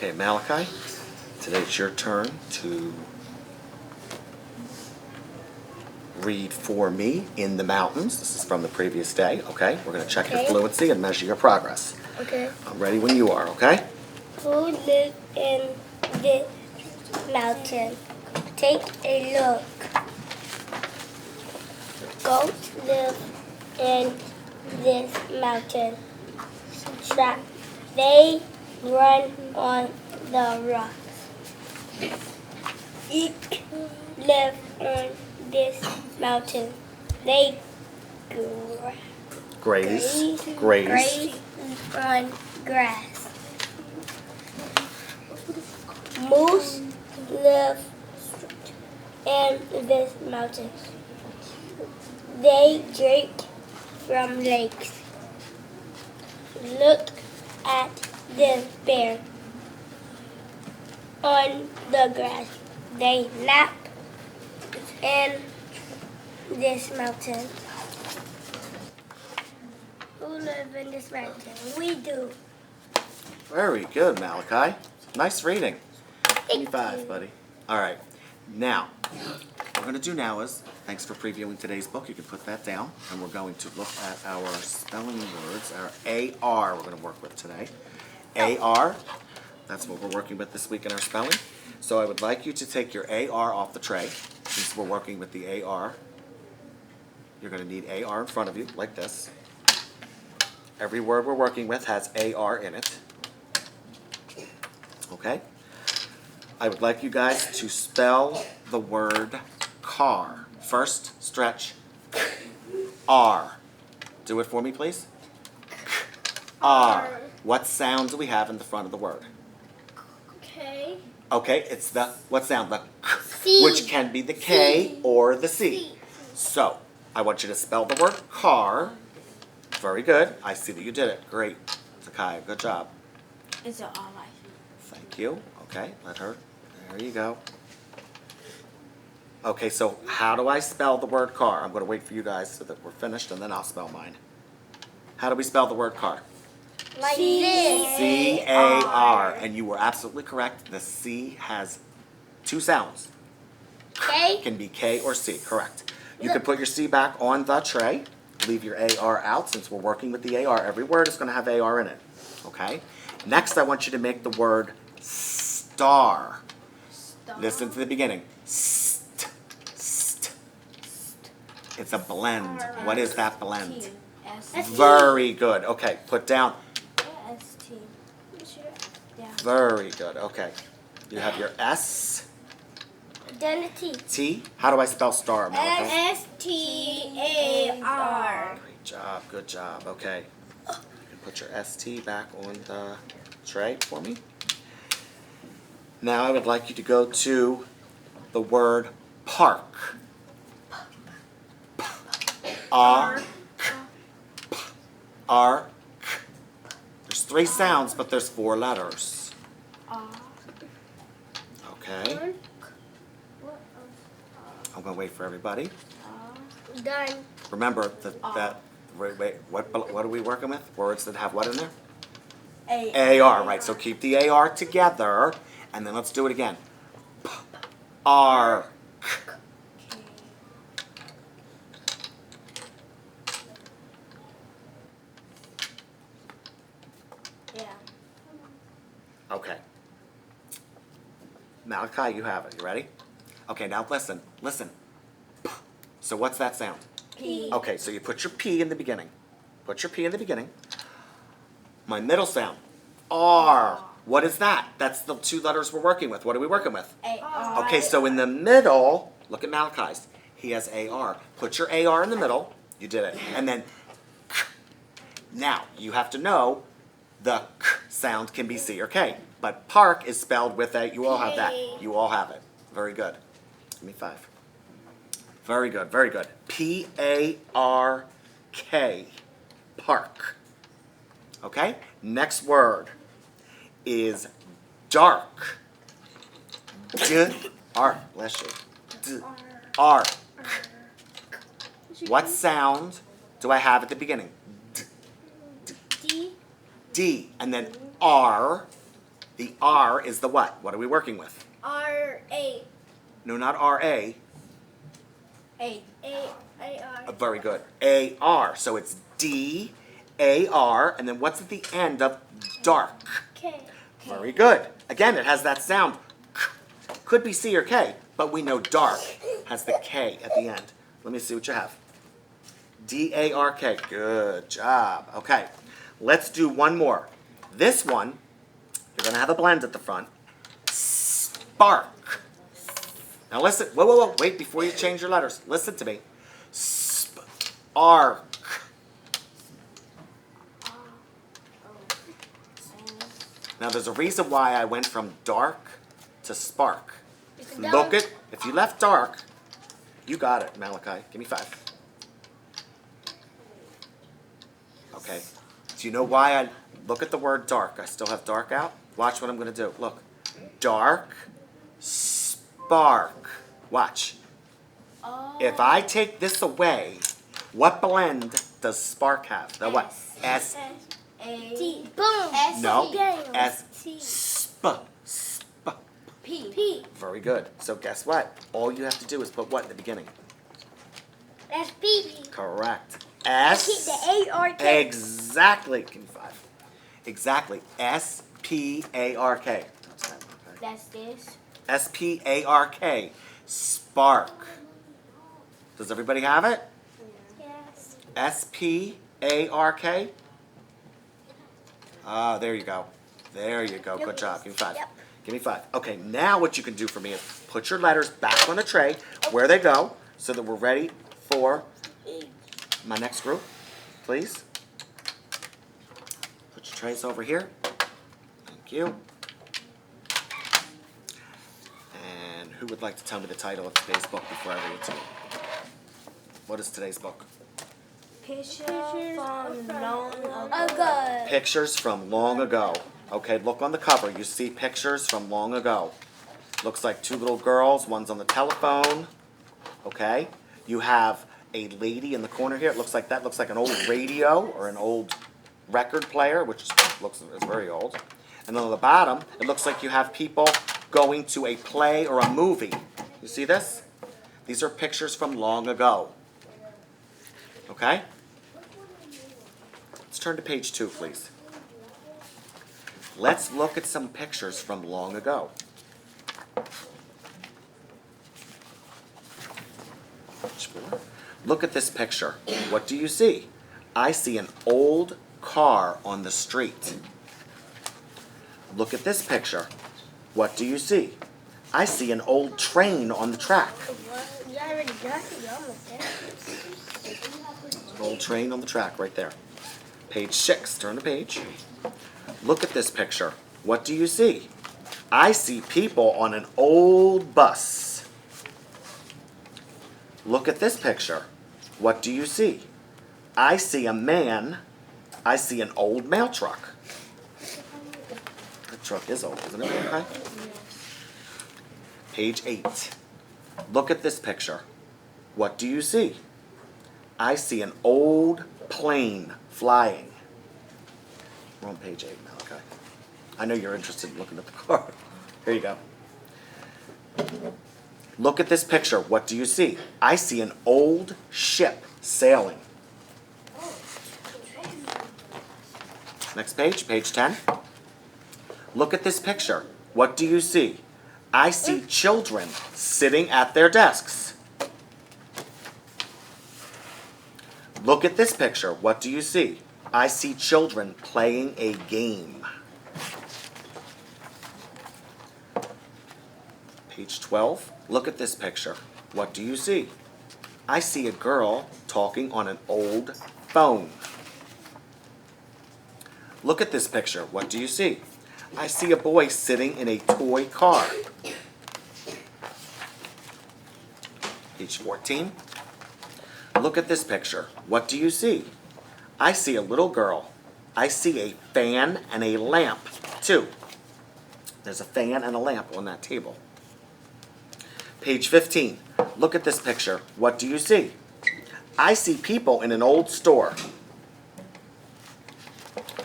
Okay, Malachi, today it's your turn to read for me In the Mountains. This is from the previous day, okay? We're going to check your fluency and measure your progress. Okay. I'm ready when you are, okay? Who lives in this mountain? Take a look. Goats live in this mountain. They run on the rocks. Elk live on this mountain. They graze on grass. Moose live in this mountain. They drink from lakes. Look at this bear on the grass. They nap in this mountain. Who live in this mountain? We do. Very good, Malachi. Nice reading. Give me Thank 5, you. buddy. All right. Now, what we're going to do now is, thanks for previewing today's book. You can put that down. And we're going to look at our spelling words, our AR we're going to work with today. AR, that's what we're working with this week in our spelling. So I would like you to take your AR off the tray. Since we're working with the AR, you're going to need AR in front of you, like this. Every word we're working with has AR in it. Okay? I would like you guys to spell the word car. First, stretch R. Do it for me, please. R. What sound do we have in the front of the word? Okay. Okay, it's the, what sound? The C. which can be the K or the C. So, I want you to spell the word car. Very good. I see that you did it. Great. Zakiah, good job. Is it all right? Thank you. Okay, let her. There you go. Okay, so how do I spell the word car? I'm going to wait for you guys so that we're finished, and then I'll spell mine. How do we spell the word car? Like this. C-A-R. And you were absolutely correct. The C has 2 sounds. Okay. It can be K or C, correct. You can put your C back on the tray. Leave your AR out since we're working with the AR. Every word is going to have AR in it. Okay? Next, I want you to make the word star. Listen to the beginning. St. It's a blend. What is that blend? Very good. Okay, put down. S-T. Yeah. Very good. Okay. You have your S. Then a T. T. How do I spell star, Malachi? S-T-A-R. Great job. Good job. Okay. You can put your ST back on the tray for me. Now I would like you to go to the word park. R. R. There's 3 sounds, but there's 4 letters. Okay. I'm going to wait for everybody. Done. Remember that wait, what are we working with? Words that have what in there? AR, right. So keep the AR together, and then let's do it again. R. Yeah. Okay. Malachi, you have it. You ready? Okay, now listen. Listen. So what's that sound? P. Okay, so you put your P in the beginning. Put your P in the beginning. My middle sound, R. What is that? That's the 2 letters we're working with. What are we working with? A-R. Okay, so in the middle, look at Malachi's. He has AR. Put your AR in the middle. You did it. And then, now, you have to know the K sound can be C or K. But park is spelled with a, you all have that. You all have it. Very good. Give me 5. Very good, very good. P-A-R-K. Park. Okay? Next word is dark. D-R. Bless you. D-R. What sound do I have at the beginning? D. D. D. And then R. The R is the what? What are we working with? R-A. No, not R-A. A-R. Very good. A-R. So it's D-A-R. And then what's at the end of dark? K. Very good. Again, it has that sound. Could be C or K, but we know dark has the K at the end. Let me see what you have. D-A-R-K. Good job. Okay, let's do one more. This one, you're going to have a blend at the front. Spark. Now listen. Whoa, whoa, whoa. Wait before you change your letters. Listen to me. Spark. Now there's a reason why I went from dark to spark. Look at, if you left dark, you got it, Malachi. Give me 5. Okay. Do you know why I look at the word dark? I still have dark out. Watch what I'm going to do. Look. Dark, spark. Watch. If I take this away, what blend does spark have? The what? S. T. Boom. No. Damn. S. T. Sp. Sp. P. Very good. So guess what? All you have to do is put what in the beginning? That's P. Correct. Keep the A-R-K. Exactly. Give me 5. Exactly. S-P-A-R-K. That's this. S-P-A-R-K. Spark. Does everybody have it? Yes. S-P-A-R-K. Ah, there you go. There you go. Good job. Give me 5. Yep. Give me 5. Okay, now what you can do for me is put your letters back on the tray where they go so that we're ready for my next group, please. Put your trays over here. Thank you. And who would like to tell me the title of today's book before I read it to you? What is today's book? Picture from long ago. Ago. Pictures from long ago. Okay, look on the cover. You see pictures from long ago. Looks like 2 little girls. One's on the telephone. Okay. You have a lady in the corner here. It looks like that looks like an old radio or an old record player, which is very old. And then on the bottom, it looks like you have people going to a play or a movie. You see this? These are pictures from long ago. Okay? Let's turn to page 2, please. Let's look at some pictures from long ago. Page 4. Look at this picture. What do you see? I see an old car on the street. Look at this picture. What do you see? I see an old train on the track. You already got it. You almost there. An old train on the track right there. Page 6. Turn the page. Look at this picture. What do you see? I see people on an old bus. Look at this picture. What do you see? I see a man. I see an old mail truck. The truck is old, isn't it? Okay. Page 8. Look at this picture. What do you see? I see an old plane flying. We're on page 8 now, okay? I know you're interested in looking at the car. Here you go. Look at this picture. What do you see? I see an old ship sailing. Next page, page 10. Look at this picture. What do you see? I see children sitting at their desks. Look at this picture. What do you see? I see children playing a game. Page 12. Look at this picture. What do you see? I see a girl talking on an old phone. Look at this picture. What do you see? I see a boy sitting in a toy car. Page 14. Look at this picture. What do you see? I see a little girl. I see a fan and a lamp, too. There's a fan and a lamp on that table. Page 15. Look at this picture. What do you see? I see people in an old store.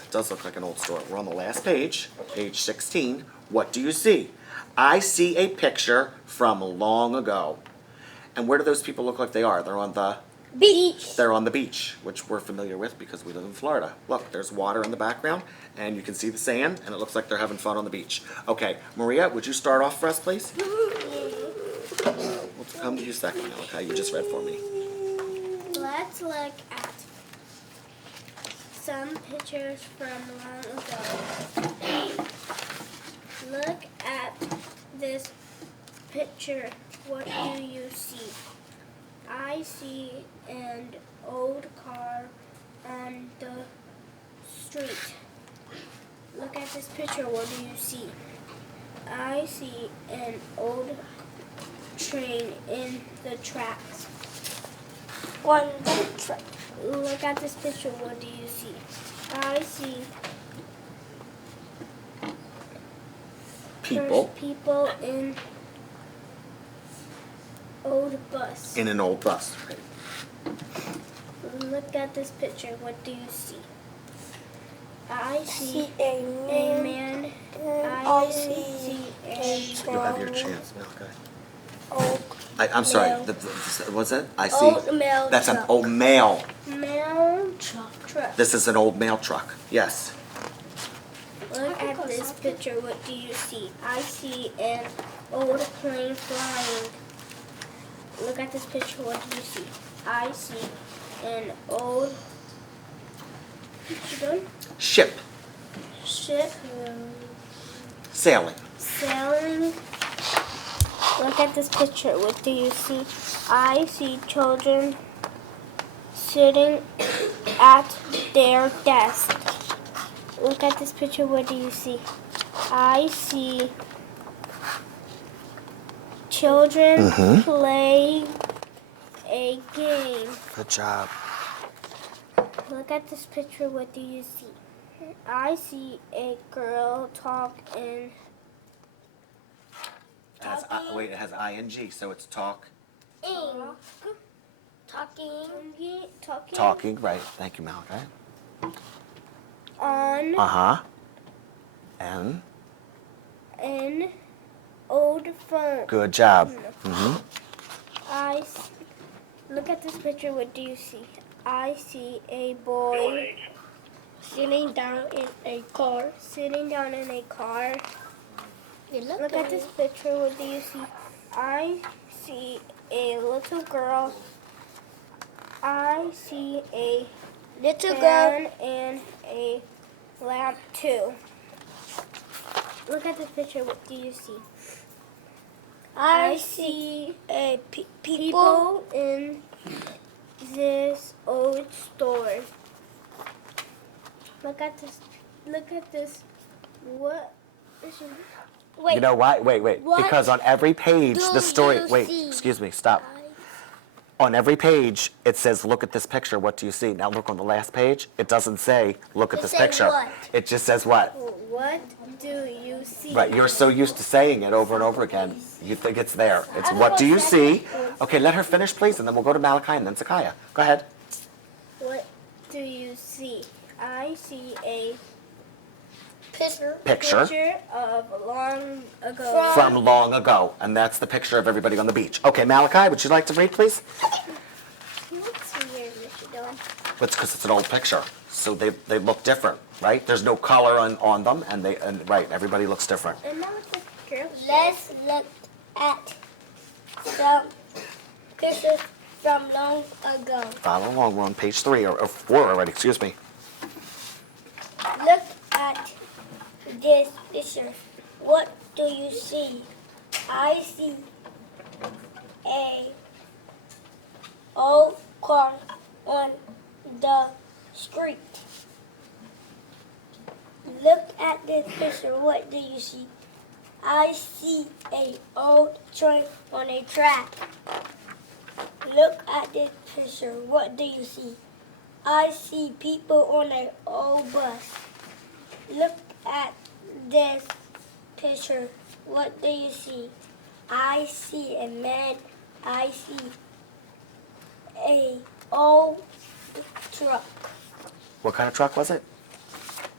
It does look like an old store. We're on the last page, page 16. What do you see? I see a picture from long ago. And where do those people look like they are? They're on the Beach. They're on the beach, which we're familiar with because we live in Florida. Look, there's water in the background, and you can see the sand, and it looks like they're having fun on the beach. Okay, Maria, would you start off for us, please? We'll come to you second, okay? You just read for me. Let's look at some pictures from long ago. Look at this picture. What do you see? I see an old car on the street. Look at this picture. What do you see? I see an old train in the tracks. On the track. Look at this picture. What do you see? I see People people in old bus. in an old bus. Right. Look at this picture. What do you see? I see a a man. I see a You'll have your chance, okay. old I'm sorry, Male. what's that? I see. Old mail That's an truck. old mail. Mail truck. This is an old mail truck. Yes. Look at this picture. What do you see? I see an old plane flying. Look at this picture. What do you see? I see an old Ship. ship Sailing. sailing. Look at this picture. What do you see? I see children sitting at their desk. Look at this picture. What do you see? I see children playing a game. Good job. Look at this picture. What do you see? I see a girl talking. Wait, it has ing, so it's talk. Talking, right. Thank you, Malachi. On Uh-huh. And? an old phone. Good job. Look at this picture. What do you see? I see a boy sitting down in a car. Look at this picture. What do you see? I see a little girl. I see a fan and a lamp too. Look at this picture. What do you see? I see people in this old store. Look at this. What? Wait. You know why? Wait. What Because on every page, do the story. you Wait, see? excuse me, stop. On every page, it says, look at this picture, what do you see? Now look on the last page, it doesn't say, look at It this says picture. what? It just says what? What do you see? Right, you're so used to saying it over and over again, you think it's there. It's what do you see? Okay, let her finish, please, and then we'll go to Malachi and then Zekiah. Go ahead. What do you see? I see a Picture picture of long ago. from long ago, and that's the picture of everybody on the beach. Okay, Malachi, would you like to read, please? What's here, Mr. Dome? It's because it's an old picture, so they look different, right? There's no color on them, and right, everybody looks different. And now it's the girl. Let's look at some pictures from long ago. Follow along, we're on page 3, or 4 already, excuse me. Look at this picture. What do you see? I see a old car on the street. Look at this picture. What do you see? I see a old train on a track. Look at this picture. What do you see? I see people on an old bus. Look at this picture. What do you see? I see a man. I see a old truck. What kind of truck was it?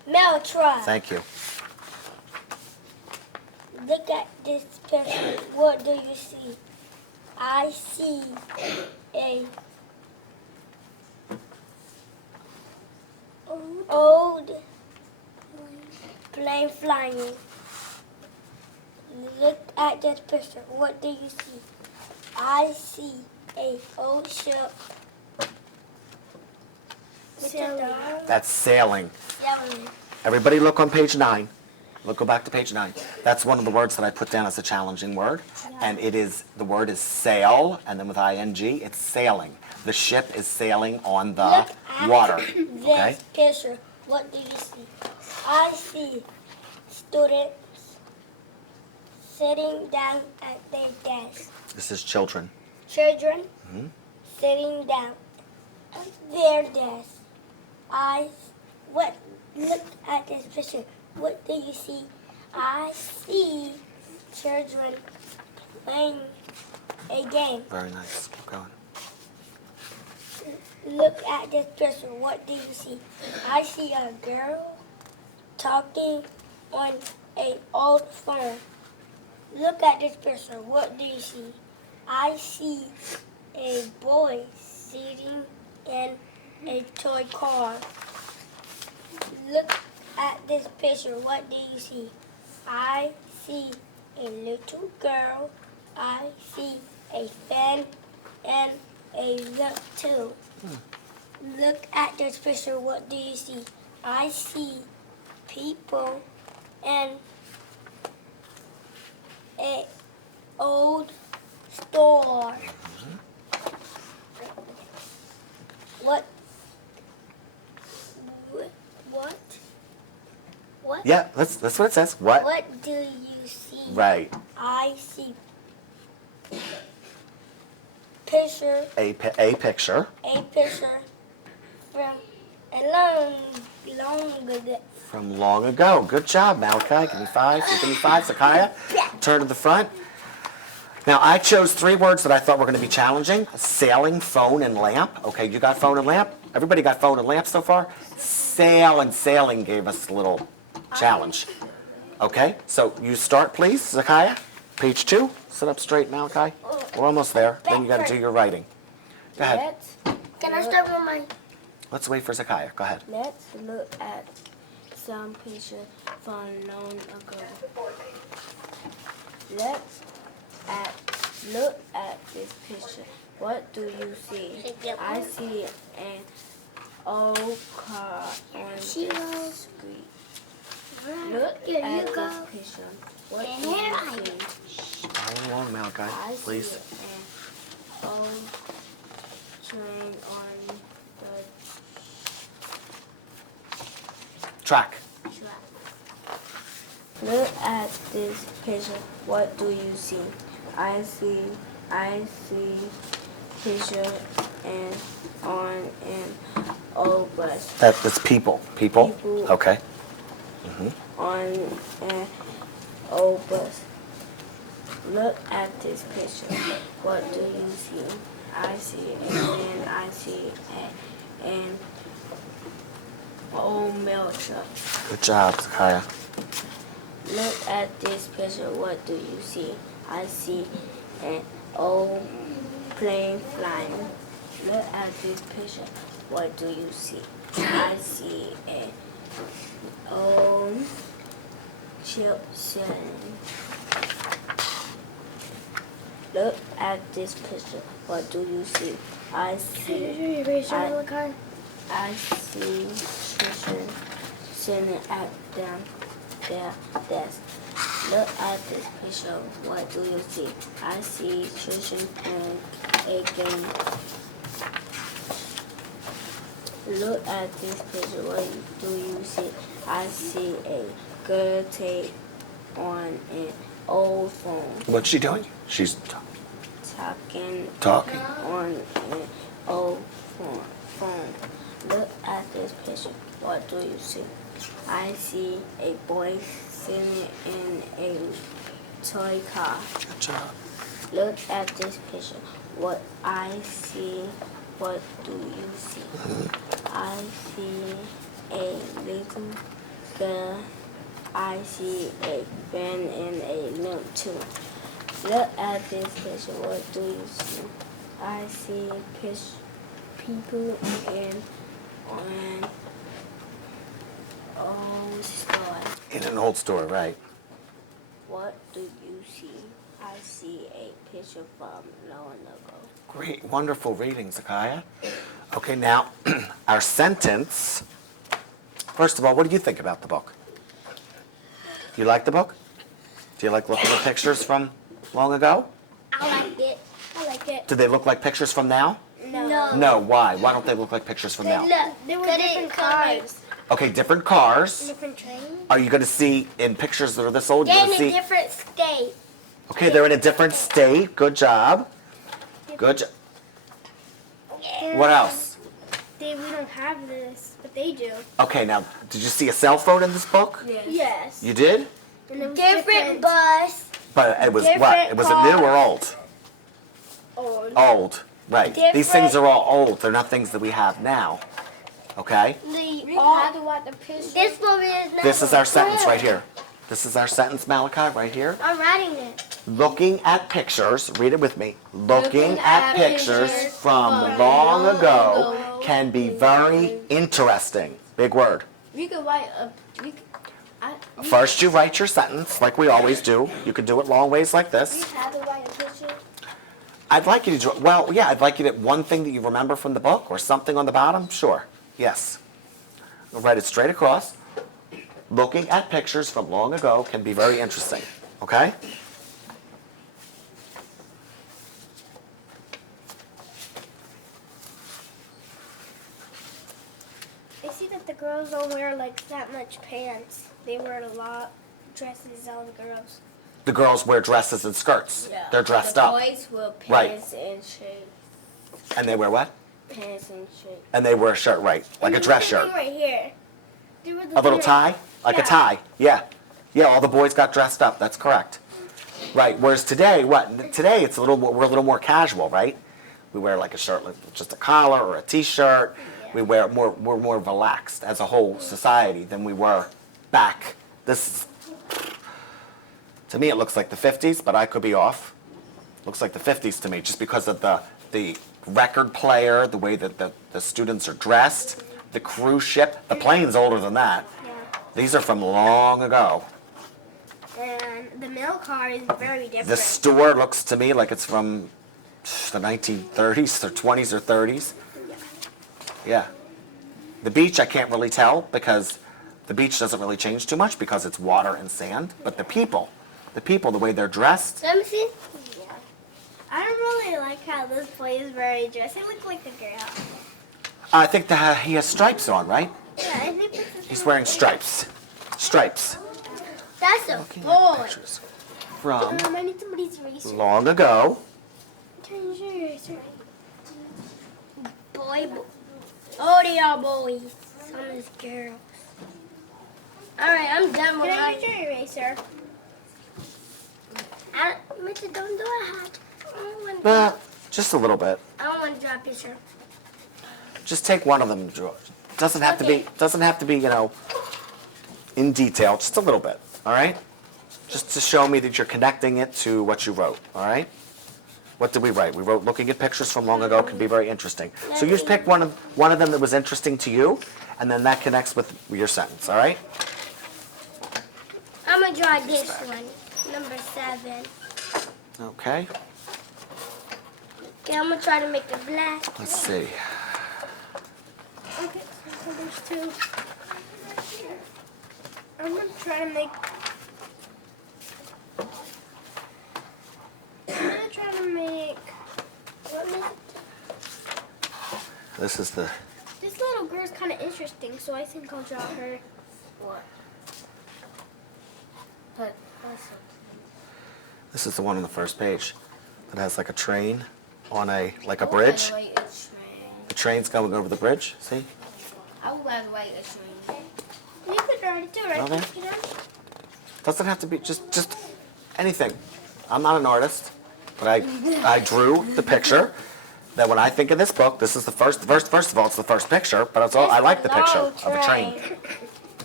Mail truck. Thank you. Look at this picture. What do you see? I see a old plane flying. Look at this picture. What do you see? I see a old ship. Sailing. That's sailing. Sailing. Everybody look on page 9. Go back to page 9. That's one of the words that I put down as a challenging word. And the word is sail, and then with ing, it's sailing. The ship is sailing on the Look at water. this Okay? picture. What do you see? I see students sitting down at their desk. This is children. Children sitting down at their desk. Look at this picture. What do you see? I see children playing a game. Very nice. Keep going. Look at this picture. What do you see? I see a girl talking on an old phone. Look at this picture. What do you see? I see a boy sitting in a toy car. Look at this picture. What do you see? I see a little girl. I see a fan and a little. Look at this picture. What do you see? I see people and an old store. What? Yeah, that's what it says. What? What do you see? Right. I see picture. A picture. A picture from a long ago. From long ago. Good job, Malachi. Give me 5. Give me 5, Sakaya. Turn to the front. Now, I chose 3 words that I thought were going to be challenging. Sailing, phone, and lamp. Okay, you got phone and lamp? Everybody got phone and lamp so far? Sail and sailing gave us a little challenge. Okay, so you start, please, Zakaya. Page 2. Sit up straight, Malachi. We're almost there. Then you got to do your writing. Go ahead. Can I start with my? Let's wait for Zakaya. Go ahead. Let's look at some pictures from long ago. Look at this picture. What do you see? I see an old car on the street. Look at this picture. What do you see? Follow along, Malachi, I please. see an old train on the Track. track. Look at this picture. What do you see? I see picture and on an old bus. That's people. People. People. Okay. On an old bus. Look at this picture. What do you see? I see a man. I see an old mail truck. Good job, Zakaya. Look at this picture. What do you see? I see an old plane flying. Look at this picture. What do you see? I see an old ship sailing. Look at this picture. What do you see? I see children sitting at their desk. Look at this picture. What do you see? I see children playing a game. Look at this picture. What do you see? I see a girl tape on an old phone. What's she doing? She's Talking on an old phone. Look at this picture. What do you see? I see a boy sitting in a toy car. Good job. Look at this picture. What I see. What do you see? I see a little I see a fan and a lamp too. Look at this picture. What do you see? I see people and an old store. In an old store, right? What do you see? I see a picture from long ago. Great, wonderful reading, Zakaya. Okay, now, our sentence. First of all, what do you think about the book? You like the book? Do you like looking at pictures from long ago? I like it. I like it. Do they look like pictures from now? No. No, why? Why don't they look like pictures from now? Look, There were different cars. Okay, different cars. Different trains. Are you going to see in pictures that are this old? You're they're going in to a see. different state. Okay, they're in a different state. Good job. Good job. What else? We don't have this, but they do. Okay, now, did you see a cell phone in this book? Yes. You did? And there was Different bus. But it was what? Different It was it new or old? old. Old, right. These Different- things are all old. They're not things that we have now. Okay? We had to watch the picture. This one is not. This is our sentence right here. This is our sentence, Malachi, right here. I'm writing it. Looking at pictures, read it with me. Looking at pictures from long ago can be very interesting. Big word. We could write a. First, you write your sentence like we always do. You can do it long ways like this. Had to write a picture. I'd like you to do, well, yeah, I'd like you to, one thing that you remember from the book or something on the bottom, sure, yes. We'll write it straight across. Looking at pictures from long ago can be very interesting, okay? I see that the girls don't wear like that much pants. They wear a lot dresses on the girls. The girls wear dresses and skirts. They're dressed the up. Boys wear Right. pants and shirts. And they wear what? Pants and shirts. And they wear a shirt, right, like a dress shirt. Right here. There was A little tie? Like a Yeah. tie, yeah. Yeah, all the boys got dressed up, that's correct. Right, whereas today, what? Today it's we're a little more casual, right? We wear like a shirt with just a collar or a t-shirt. We're more relaxed as a whole society than we were back. To me it looks like the 50s, but I could be off. Looks like the 50s to me, just because of the record player, the way that the students are dressed, the cruise ship. The plane's older than that. Yeah. These are from long ago. And the mail car is very different. The store looks to me like it's from the 1930s or 20s or 30s. Yeah. The beach I can't really tell because the beach doesn't really change too much because it's water and sand. But the people, the way they're dressed. Let me see. Yeah. I don't really like how this boy is very dressed. He looks like a girl. I think that he has stripes on, right? Yeah, I think this is He's wearing stripes. Stripes. That's a Looking at boy. pictures from I need somebody's eraser. long ago. Turn your eraser. Boy. Oh, they are boys. Some is girls. Alright, I'm done with Can I my. use your eraser? Mr. Dome, do I have to? Just a little bit. I don't want to draw a picture. Just take one of them, George. Doesn't have Okay. to be, in detail, just a little bit, all right? Just to show me that you're connecting it to what you wrote, all right? What did we write? We wrote looking at pictures from long ago can be very interesting. So you just pick one of them that was interesting to you, and then that connects with your sentence, all right? I'm going to draw this one. Number 7. Okay, Okay, I'm going to try to make it black. let's see. Okay, so there's 2. I'm gonna try to make. What is it? This is the, This little girl's kind of interesting, so I think I'll draw her. What? But also. this is the one on the first page that has like a train on like a bridge. The train's going over the bridge, see? I would rather write a train. You could draw it too, right? Okay. You know? Doesn't have to be just anything. I'm not an artist, but I drew the picture. That when I think of this book, this is the first of all, it's the first picture, but it's all, I like the picture of a train.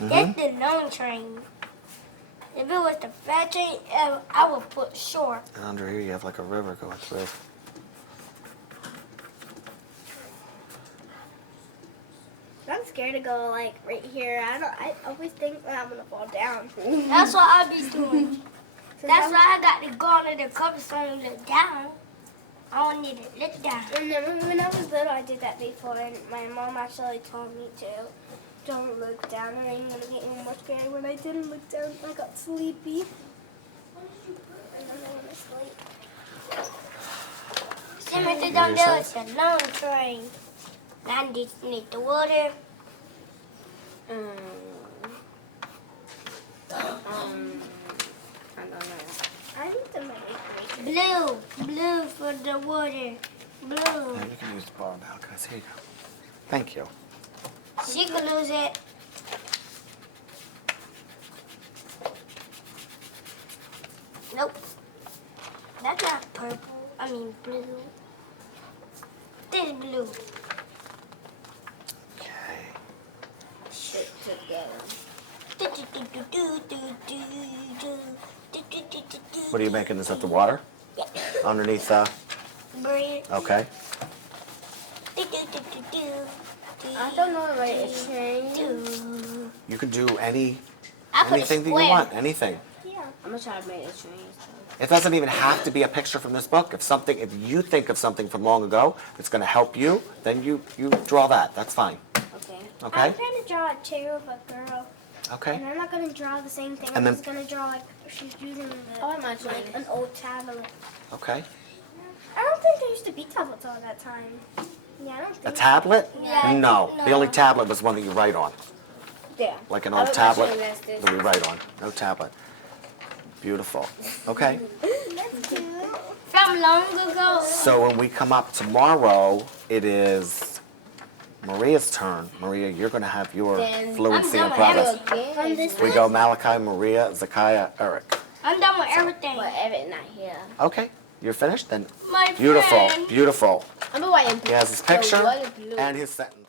That's the long train. If it was the fat train, I would put shore. And under here you have like a river going through. I'm scared to go like right here. I always think that I'm gonna fall down. That's what I be doing. That's why I got to go under the cover so I don't look down. I don't need to look down. And then when I was little, I did that before, and my mom actually told me to. Don't look down, and I'm gonna get even more scared. When I didn't look down, I got sleepy. And then I went to sleep. See, Mr. Dome, there was the long train. Now I just need the water. I don't know. I need to make Blue for the water. Blue. Yeah, you can use the ball now, guys. Here you go. Thank you. She could lose it. Nope. That's not purple. I mean blue. This is blue. Okay. shit together. What are you making? Is that the water? Yeah. Underneath, Bread. okay. I don't know what it is saying. You can do anything I put a that you square. want, anything. Yeah. I'm gonna try to make a train. It doesn't even have to be a picture from this book. If you think of something from long ago that's going to help you, then you draw that. That's fine. Okay. Okay? I'm trying to draw a chair of a girl. And Okay. I'm not going to draw the same thing. And I'm then- just going to draw like she's using my like an old tablet. Okay. I don't think there used to be tablets all that time. Yeah, I don't A think. tablet? Yeah. No. The only No. tablet was one that you write on. Yeah. Like an I old was tablet watching this. that we write on. No tablet. Beautiful. Okay. That's cute. From long ago. So when we come up tomorrow, it is Maria's turn. Maria, you're going to have your Then fluency I'm in done progress. with everything. From this We go Malachi, Maria, Zakiah, Eric. I'm done with everything. But Evan not here. Okay. You're finished? Then My beautiful. friend. Beautiful. I'm gonna write He has his picture and his sentence.